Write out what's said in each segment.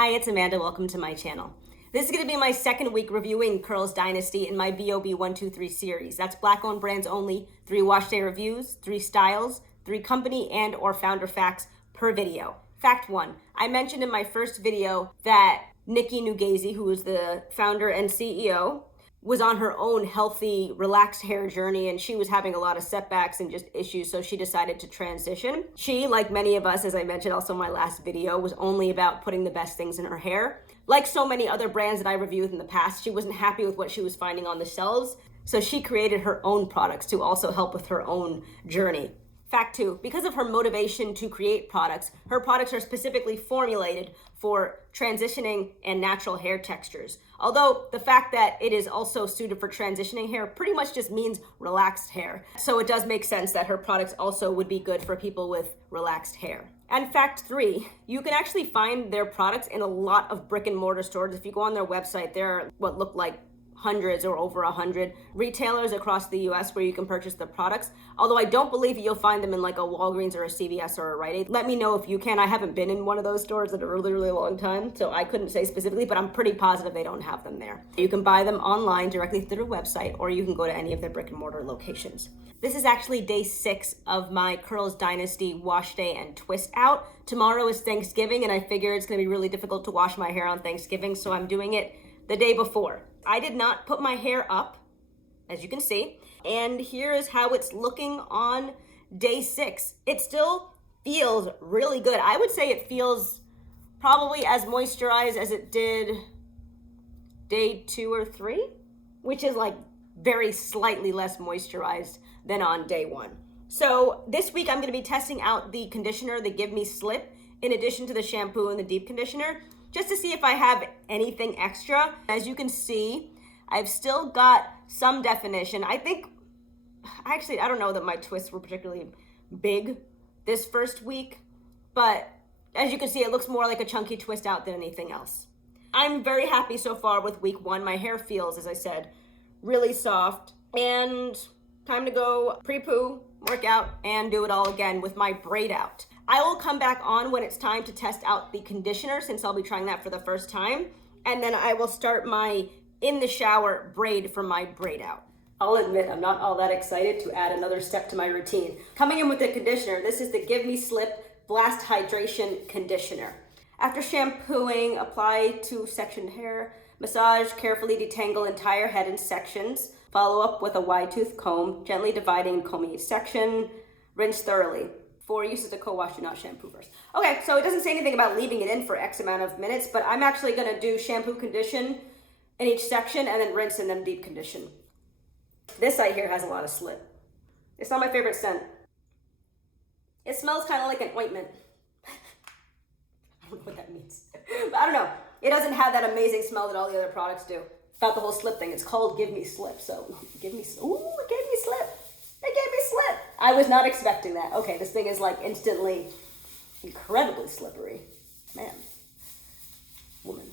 Hi, it's Amanda. Welcome to my channel. This is going to be my second week reviewing Curls Dynasty in my BOB 123 series. That's Black-owned brands only, 3 wash day reviews, 3 styles, 3 company and or founder facts per video. Fact 1, I mentioned in my first video that Nikki Nugazy, who is the founder and CEO, was on her own healthy, relaxed hair journey, and she was having a lot of setbacks and just issues, so she decided to transition. She, like many of us, as I mentioned also in my last video, was only about putting the best things in her hair. Like so many other brands that I reviewed in the past, she wasn't happy with what she was finding on the shelves, so she created her own products to also help with her own journey. Fact 2, because of her motivation to create products, her products are specifically formulated for transitioning and natural hair textures. Although the fact that it is also suited for transitioning hair pretty much just means relaxed hair. So it does make sense that her products also would be good for people with relaxed hair. And fact 3, you can actually find their products in a lot of brick and mortar stores. If you go on their website, there are what look like hundreds or over 100 retailers across the US where you can purchase the products. Although I don't believe you'll find them in like a Walgreens or a CVS or a Rite Aid. Let me know if you can. I haven't been in one of those stores in a really, really long time, so I couldn't say specifically, but I'm pretty positive they don't have them there. You can buy them online directly through their website, or you can go to any of their brick and mortar locations. This is actually day 6 of my Curls Dynasty wash day and twist out. Tomorrow is Thanksgiving, and I figure it's gonna be really difficult to wash my hair on Thanksgiving, so I'm doing it the day before. I did not put my hair up, as you can see, and here is how it's looking on day 6. It still feels really good. I would say it feels probably as moisturized as it did day 2 or 3, which is like very slightly less moisturized than on day 1. So this week I'm going to be testing out the conditioner, the Give Me Slip, in addition to the shampoo and the deep conditioner, just to see if I have anything extra. As you can see, I've still got some definition. I don't know that my twists were particularly big this first week, but as you can see, it looks more like a chunky twist out than anything else. I'm very happy so far with week 1. My hair feels, as I said, really soft, and time to go pre-poo, work out, and do it all again with my braid out. I will come back on when it's time to test out the conditioner, since I'll be trying that for the first time. And then I will start my in the shower braid for my braid out. I'll admit I'm not all that excited to add another step to my routine. Coming in with the conditioner, this is the Give Me Slip Blast Hydration Conditioner. After shampooing, apply to sectioned hair, massage, carefully detangle entire head in sections, follow up with a wide tooth comb, gently dividing and combing each section, rinse thoroughly. For uses to co-wash, do not shampoo first. Okay, so it doesn't say anything about leaving it in for X amount of minutes, but I'm actually gonna do shampoo, condition in each section, and then rinse and then deep condition. This side here has a lot of slip. It's not my favorite scent. It smells kind of like an ointment. I don't know what that means, but I don't know. It doesn't have that amazing smell that all the other products do. About the whole slip thing, it's called Give Me Slip, so give me, ooh, it gave me slip. It gave me slip. I was not expecting that. Okay, this thing is like instantly incredibly slippery. Man, woman,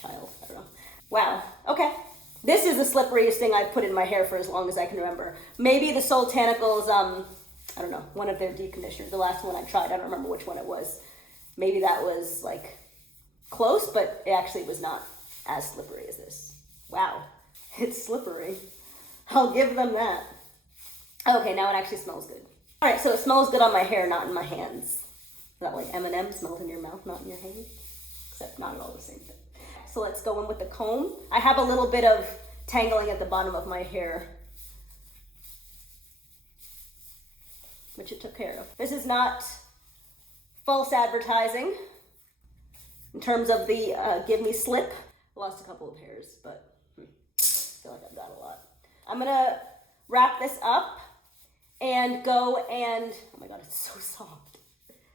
child, I don't know. Wow, okay. This is the slipperiest thing I've put in my hair for as long as I can remember. Maybe the Soultanicals, I don't know, one of their deep conditioners, the last one I tried, I don't remember which one it was. Maybe that was like close, but it actually was not as slippery as this. Wow, it's slippery. I'll give them that. Okay, now it actually smells good. All right, so it smells good on my hair, not in my hands. Is that like M&M, smells in your mouth, not in your hands? Except not at all the same thing. So let's go in with the comb. I have a little bit of tangling at the bottom of my hair, which it took care of. This is not false advertising in terms of the Give Me Slip. I lost a couple of hairs, but I feel like I've got a lot. I'm gonna wrap this up and go and, oh my God, it's so soft.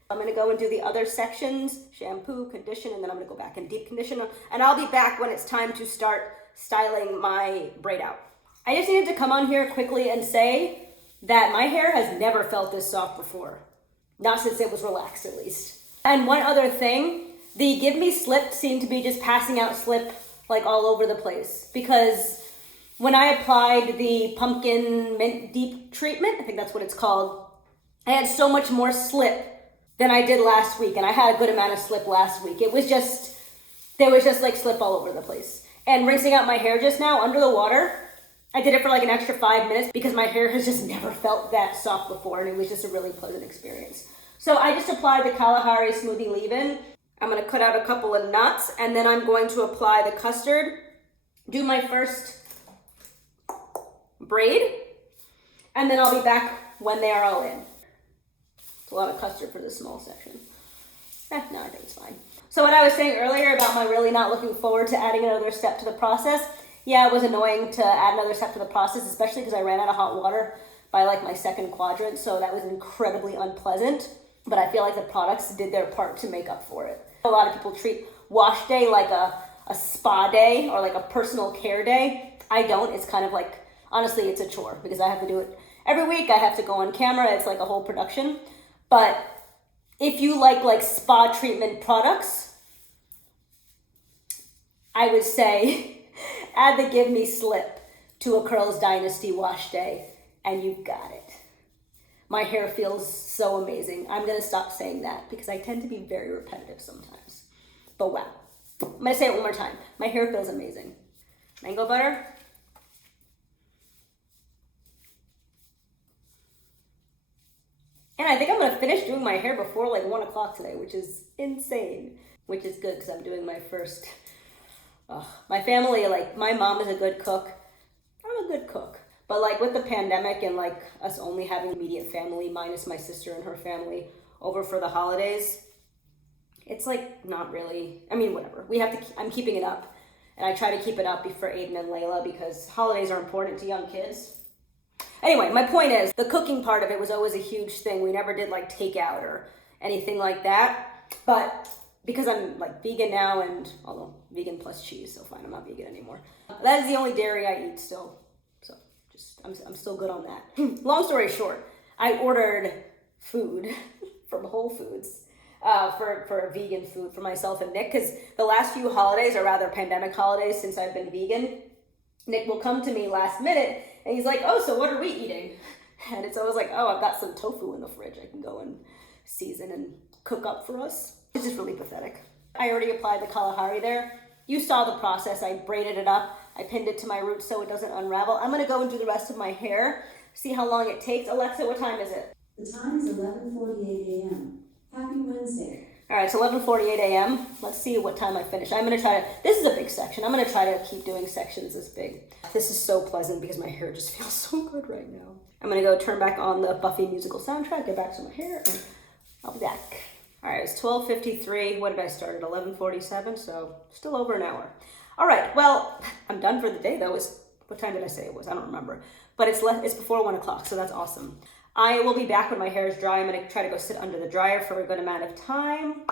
I'm gonna go and do the other sections, shampoo, condition, and then I'm gonna go back and deep condition. And I'll be back when it's time to start styling my braid out. I just needed to come on here quickly and say that my hair has never felt this soft before. Not since it was relaxed, at least. And one other thing, the Give Me Slip seemed to be just passing out slip like all over the place, because when I applied the pumpkin mint deep treatment, I think that's what it's called, I had so much more slip than I did last week. And I had a good amount of slip last week. There was just like slip all over the place. And rinsing out my hair just now under the water, I did it for like an extra 5 minutes because my hair has just never felt that soft before, and it was just a really pleasant experience. So I just applied the Kalahari Smoothie leave-in. I'm gonna cut out a couple of knots, and then I'm going to apply the custard, do my first braid, and then I'll be back when they are all in. It's a lot of custard for this small section. No, I think it's fine. So what I was saying earlier about my really not looking forward to adding another step to the process, yeah, it was annoying to add another step to the process, especially because I ran out of hot water by like my second quadrant, so that was incredibly unpleasant, but I feel like the products did their part to make up for it. A lot of people treat wash day like a spa day or like a personal care day. I don't. It's kind of like, honestly, it's a chore because I have to do it every week. I have to go on camera. It's like a whole production. But if you like spa treatment products, I would say add the Give Me Slip to a Curls Dynasty wash day and you've got it. My hair feels so amazing. I'm gonna stop saying that because I tend to be very repetitive sometimes. But wow, I'm gonna say it one more time. My hair feels amazing. Mango butter. And I think I'm gonna finish doing my hair before like 1 o'clock today, which is insane. Which is good because I'm doing my first, my family, like my mom is a good cook. I'm a good cook. But like with the pandemic and like us only having immediate family minus my sister and her family over for the holidays, it's like not really, I mean, whatever. I'm keeping it up, and I try to keep it up for Aiden and Layla because holidays are important to young kids. Anyway, my point is the cooking part of it was always a huge thing. We never did like takeout or anything like that. But because I'm like vegan now, and although vegan plus cheese, so fine, I'm not vegan anymore. That is the only dairy I eat still. I'm still good on that. Long story short, I ordered food from Whole Foods for vegan food for myself and Nick, because the last few holidays, or rather pandemic holidays since I've been vegan, Nick will come to me last minute and he's like, oh, so what are we eating? And it's always like, oh, I've got some tofu in the fridge I can go and season and cook up for us. It's just really pathetic. I already applied the Kalahari there. You saw the process. I braided it up. I pinned it to my roots so it doesn't unravel. I'm gonna go and do the rest of my hair, see how long it takes. Alexa, what time is it? The time is 11:48 a.m. Happy Wednesday. All right, it's 11:48 a.m. Let's see what time I finish. I'm gonna try to, this is a big section. I'm gonna try to keep doing sections this big. This is so pleasant because my hair just feels so good right now. I'm gonna go turn back on the Buffy musical soundtrack, get back to my hair, and I'll be back. All right, it's 12:53. What did I start at? 11:47, so still over an hour. All right, well, I'm done for the day though. What time did I say it was? I don't remember. But it's before 1 o'clock, so that's awesome. I will be back when my hair is dry. I'm gonna try to go sit under the dryer for a good amount of time.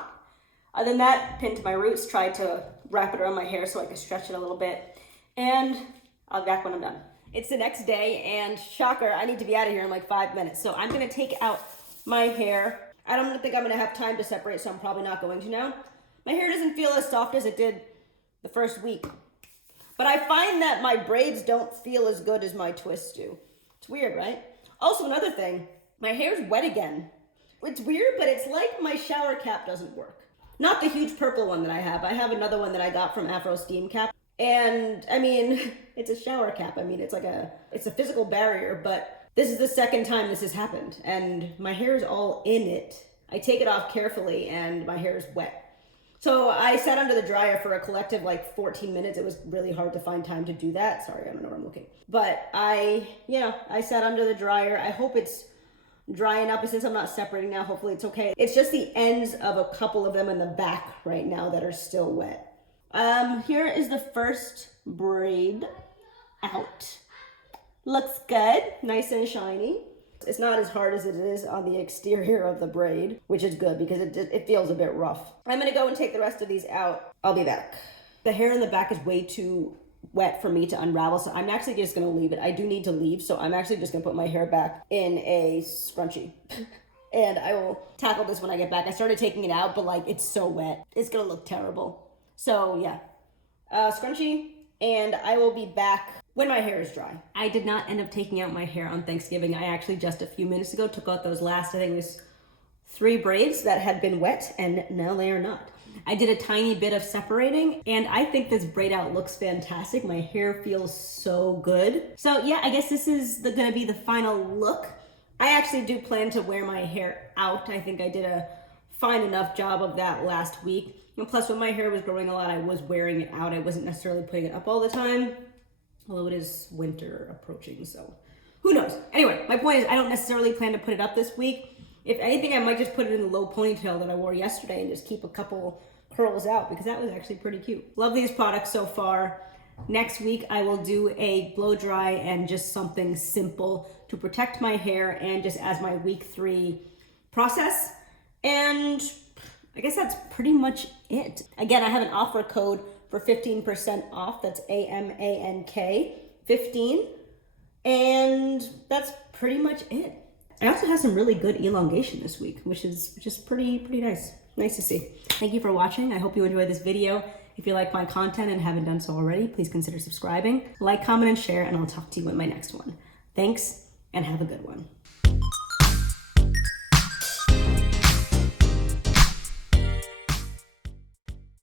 Other than that, pinned to my roots, tried to wrap it around my hair so I could stretch it a little bit. And I'll be back when I'm done. It's the next day, and shocker, I need to be out of here in like 5 minutes. So I'm gonna take out my hair. I don't think I'm gonna have time to separate, so I'm probably not going to now. My hair doesn't feel as soft as it did the first week. But I find that my braids don't feel as good as my twists do. It's weird, right? Also, another thing, my hair's wet again. It's weird, but it's like my shower cap doesn't work. Not the huge purple one that I have. I have another one that I got from Afro Steam Cap. And I mean, it's a shower cap. I mean, it's a physical barrier, but this is the second time this has happened, and my hair is all in it. I take it off carefully and my hair is wet. So I sat under the dryer for a collective like 14 minutes. It was really hard to find time to do that. Sorry, I don't know where I'm looking. But I sat under the dryer. I hope it's drying up, and since I'm not separating now, hopefully it's okay. It's just the ends of a couple of them in the back right now that are still wet. Here is the first braid out. Looks good, nice and shiny. It's not as hard as it is on the exterior of the braid, which is good because it feels a bit rough. I'm gonna go and take the rest of these out. I'll be back. The hair in the back is way too wet for me to unravel, so I'm actually just gonna leave it. I do need to leave, so I'm actually just gonna put my hair back in a scrunchie. And I will tackle this when I get back. I started taking it out, but like it's so wet. It's gonna look terrible. So yeah, scrunchie, and I will be back when my hair is dry. I did not end up taking out my hair on Thanksgiving. I actually just a few minutes ago took out those last, I think it was 3 braids that had been wet and now they are not. I did a tiny bit of separating and I think this braid out looks fantastic. My hair feels so good. So yeah, I guess this is gonna be the final look. I actually do plan to wear my hair out. I think I did a fine enough job of that last week. And plus when my hair was growing a lot, I was wearing it out. I wasn't necessarily putting it up all the time, although it is winter approaching, so who knows? Anyway, my point is I don't necessarily plan to put it up this week. If anything, I might just put it in the low ponytail that I wore yesterday and just keep a couple curls out because that was actually pretty cute. Love these products so far. Next week, I will do a blow dry and just something simple to protect my hair and just as my week 3 process. And I guess that's pretty much it. Again, I have an offer code for 15% off. That's AMANK 15. And that's pretty much it. I also have some really good elongation this week, which is pretty nice. Nice to see. Thank you for watching. I hope you enjoyed this video. If you like my content and haven't done so already, please consider subscribing. Like, comment, and share, and I'll talk to you in my next one. Thanks, and have a good one.